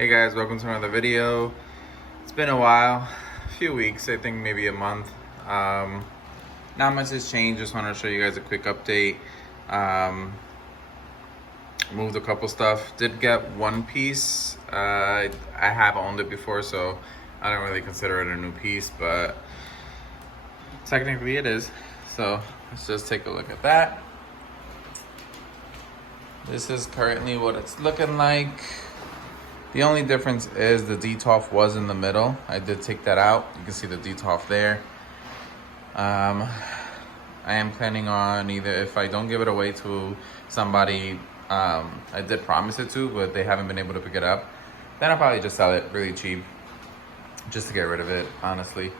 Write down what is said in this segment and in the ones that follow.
Hey guys, welcome to another video. It's been a while, a few weeks, I think maybe a month. Not much has changed, just want to show you guys a quick update. Moved a couple stuff, did get one piece. I have owned it before, so I don't really consider it a new piece, but technically it is. So let's just take a look at that. This is currently what it's looking like. The only difference is the DTOF was in the middle. I did take that out. You can see the DTOF there. I am planning on either, if I don't give it away to somebody, I did promise it to, but they haven't been able to pick it up, then I'll probably just sell it really cheap just to get rid of it, honestly,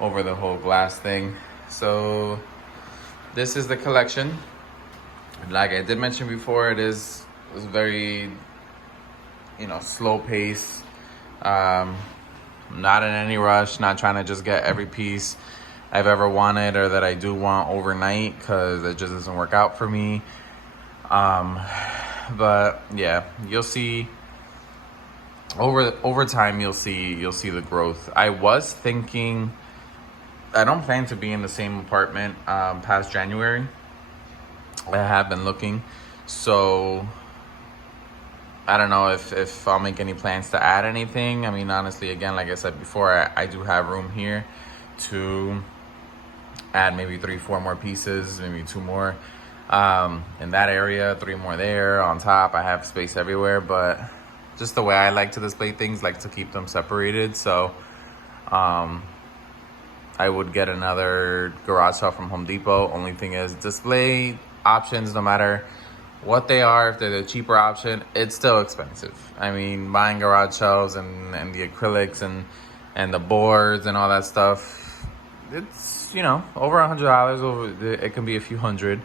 over the whole glass thing. So this is the collection. Like I did mention before, it was very, slow pace. Not in any rush, not trying to just get every piece I've ever wanted or that I do want overnight, because it just doesn't work out for me. But yeah, you'll see over time, you'll see the growth. I was thinking, I don't plan to be in the same apartment past January. I have been looking, so I don't know if I'll make any plans to add anything. I mean, honestly, again, like I said before, I do have room here to add maybe 3-4 more pieces, maybe 2 more in that area, 3 more there. On top, I have space everywhere, but just the way I like to display things, like to keep them separated. So I would get another garage sale from Home Depot. Only thing is, display options, no matter what they are, if they're the cheaper option, it's still expensive. I mean, buying garage shelves and the acrylics and the boards and all that stuff, it's, over $100. It can be a few hundred,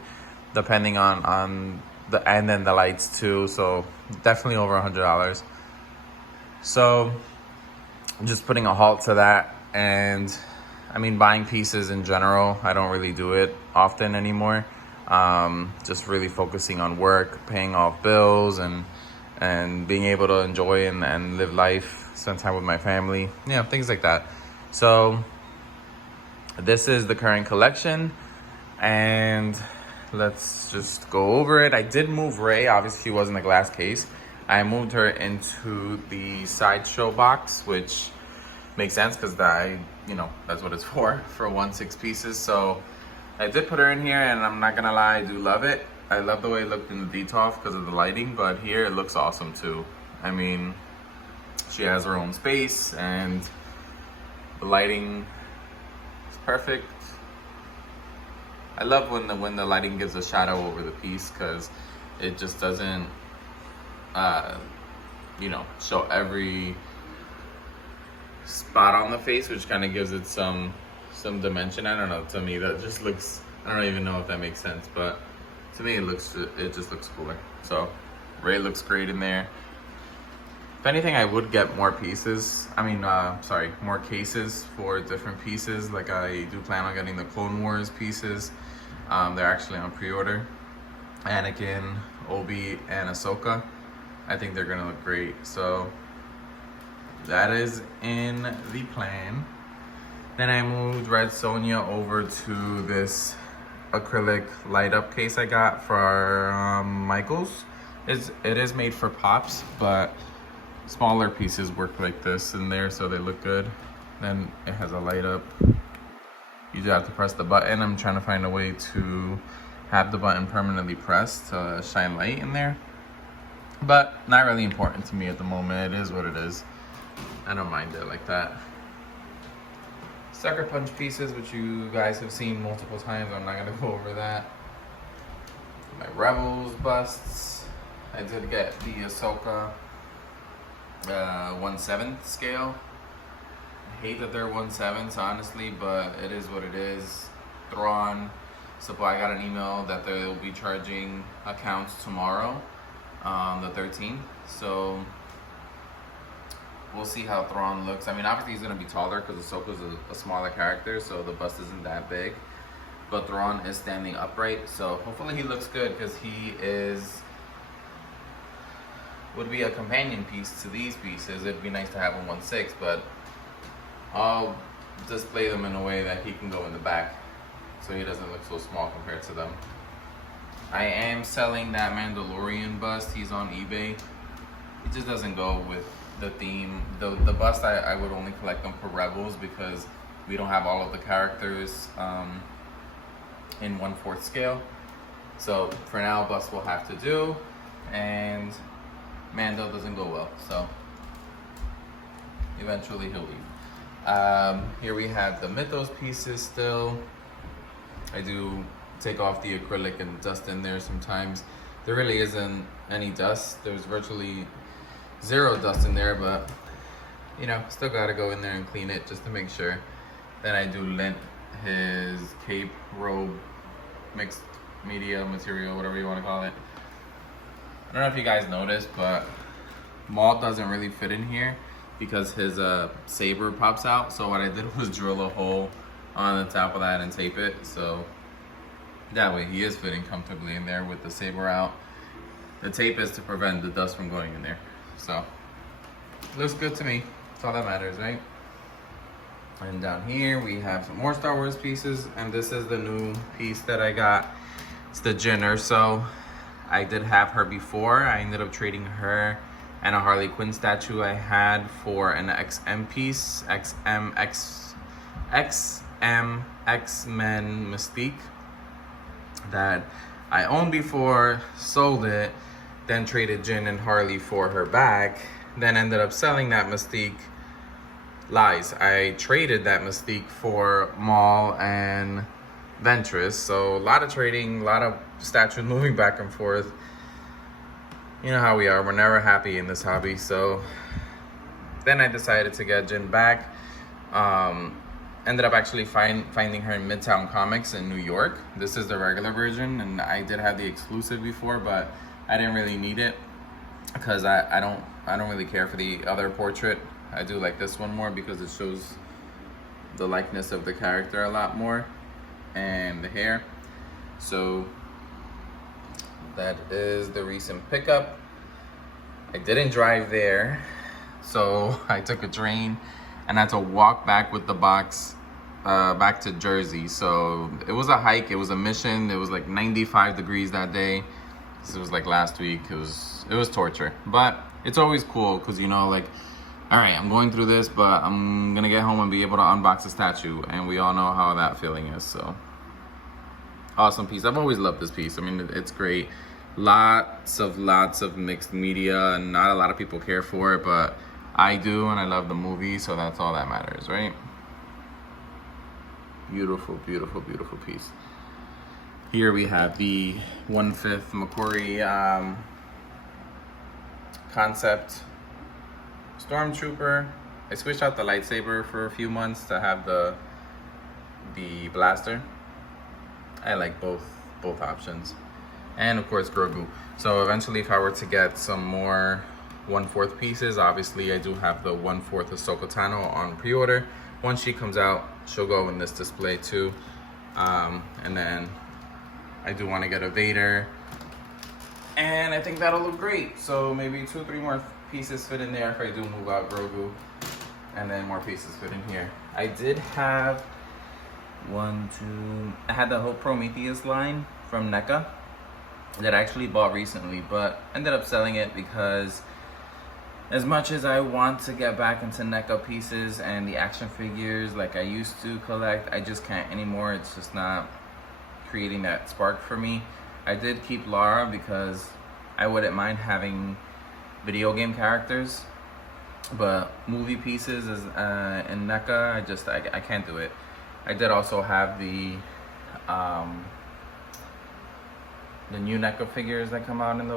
depending on the, and then the lights too. So definitely over $100. So just putting a halt to that. And I mean, buying pieces in general, I don't really do it often anymore. Just really focusing on work, paying off bills, and being able to enjoy and live life, spend time with my family, things like that. So this is the current collection, and let's just go over it. I did move Ray. Obviously, she was in the glass case. I moved her into the sideshow box, which makes sense because that's what it's for 1/6 pieces. So I did put her in here, and I'm not gonna lie, I do love it. I love the way it looked in the DTOF because of the lighting, but here it looks awesome too. I mean, she has her own space, and the lighting is perfect. I love when the lighting gives a shadow over the piece, because it just doesn't, show every spot on the face, which kind of gives it some dimension. I don't know, to me that just looks, I don't even know if that makes sense, but to me it just looks cooler. So Ray looks great in there. If anything, I would get more pieces, more cases for different pieces. Like, I do plan on getting the Clone Wars pieces. They're actually on pre-order. Anakin, Obi, and Ahsoka. I think they're gonna look great. So that is in the plan. Then I moved Red Sonja over to this acrylic light up case I got for Michaels. It is made for pops, but smaller pieces work like this in there, so they look good. Then it has a light up. You do have to press the button. I'm trying to find a way to have the button permanently pressed to shine light in there, but not really important to me at the moment. It is what it is. I don't mind it like that. Sucker Punch pieces, which you guys have seen multiple times. I'm not gonna go over that. My Rebels busts. I did get the Ahsoka 1/7 scale. I hate that they're 1/7, honestly, but it is what it is. Thrawn Supply got an email that they'll be charging accounts tomorrow, the 13th. So we'll see how Thrawn looks. I mean, obviously he's going to be taller because Ahsoka's a smaller character, so the bust isn't that big. But Thrawn is standing upright, so hopefully he looks good, because he is would be a companion piece to these pieces. It'd be nice to have a 1/6, but I'll display them in a way that he can go in the back so he doesn't look so small compared to them. I am selling that Mandalorian bust. He's on eBay. It just doesn't go with the theme. The bust, I would only collect them for Rebels because we don't have all of the characters in 1/4 scale. So for now, bust will have to do, and Mando doesn't go well, so eventually he'll leave. Here we have the Mythos pieces still. I do take off the acrylic and dust in there sometimes. There really isn't any dust. There's virtually zero dust in there, but you know, still gotta go in there and clean it just to make sure. Then I do lint his cape, robe, mixed media material, whatever you want to call it. I don't know if you guys noticed, but Maul doesn't really fit in here because his saber pops out. So what I did was drill a hole on the top of that and tape it, so that way he is fitting comfortably in there with the saber out. The tape is to prevent the dust from going in there. So looks good to me. That's all that matters, right? And down here we have some more Star Wars pieces, and this is the new piece that I got. It's the Jyn Erso. I did have her before. I ended up trading her and a Harley Quinn statue I had for an XM piece, X-Men Mystique, that I owned before, sold it, then traded Jyn and Harley for her back, then ended up selling that Mystique. Lies. I traded that Mystique for Maul and Ventress. So a lot of trading, a lot of statues moving back and forth. You know how we are. We're never happy in this hobby. So then I decided to get Jyn back. Ended up actually finding her in Midtown Comics in New York. This is the regular version, and I did have the exclusive before, but I didn't really need it because I don't really care for the other portrait. I do like this one more because it shows the likeness of the character a lot more and the hair. So that is the recent pickup. I didn't drive there, so I took a train and had to walk back with the box back to Jersey. So it was a hike, it was a mission. It was like 95 degrees that day. This was like last week. It was torture, but it's always cool because, you know, like, all right, I'm going through this, but I'm gonna get home and be able to unbox a statue, and we all know how that feeling is. So awesome piece. I've always loved this piece. I mean, it's great. Lots of mixed media, and not a lot of people care for it, but I do, and I love the movie, so that's all that matters, right? Beautiful, beautiful, beautiful piece. Here we have the 1/5 McQuarrie concept Stormtrooper. I switched out the lightsaber for a few months to have the blaster. I like both options. And of course Grogu. So eventually, if I were to get some more 1/4 pieces, obviously I do have the 1/4 Ahsoka Tano on pre-order. Once she comes out, she'll go in this display too. And then I do want to get a Vader, and I think that'll look great. So maybe 2 or 3 more pieces fit in there if I do move out Grogu, and then more pieces fit in here. I did have I had the whole Prometheus line from NECA that I actually bought recently, but ended up selling it because as much as I want to get back into NECA pieces and the action figures like I used to collect, I just can't anymore. It's just not creating that spark for me. I did keep Lara because I wouldn't mind having video game characters, but movie pieces is in NECA, I can't do it. I did also have the new NECA figures that come out in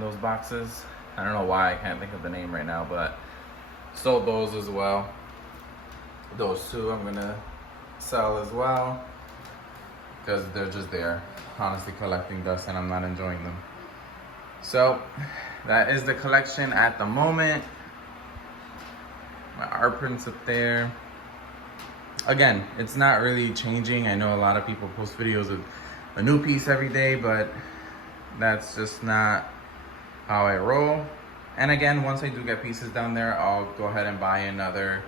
those boxes. I don't know why I can't think of the name right now, but sold those as well. Those two I'm gonna sell as well because they're just there, honestly collecting dust, and I'm not enjoying them. So that is the collection at the moment. My art prints up there. Again, it's not really changing. I know a lot of people post videos of a new piece every day, but that's just not how I roll. And again, once I do get pieces down there, I'll go ahead and buy another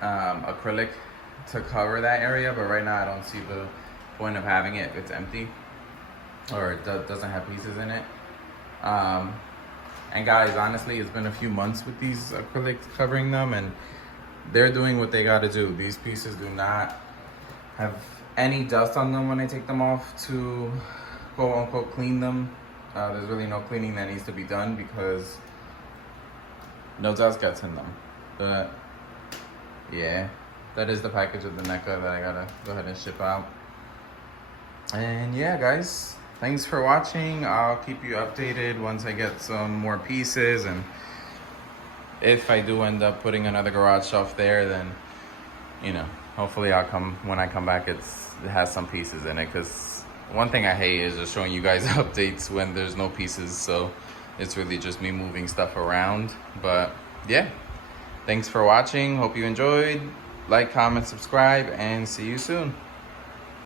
acrylic to cover that area. But right now I don't see the point of having it if it's empty or it doesn't have pieces in it. And guys, honestly, it's been a few months with these acrylics covering them, and they're doing what they got to do. These pieces do not have any dust on them when I take them off to quote unquote clean them. There's really no cleaning that needs to be done because no dust gets in them. But yeah, that is the package of the NECA that I gotta go ahead and ship out. And yeah, guys, thanks for watching. I'll keep you updated once I get some more pieces, and if I do end up putting another garage shelf there, then hopefully when I come back, it has some pieces in it. Because one thing I hate is just showing you guys updates when there's no pieces, so it's really just me moving stuff around. But yeah, thanks for watching. Hope you enjoyed. Like, comment, subscribe, and see you soon.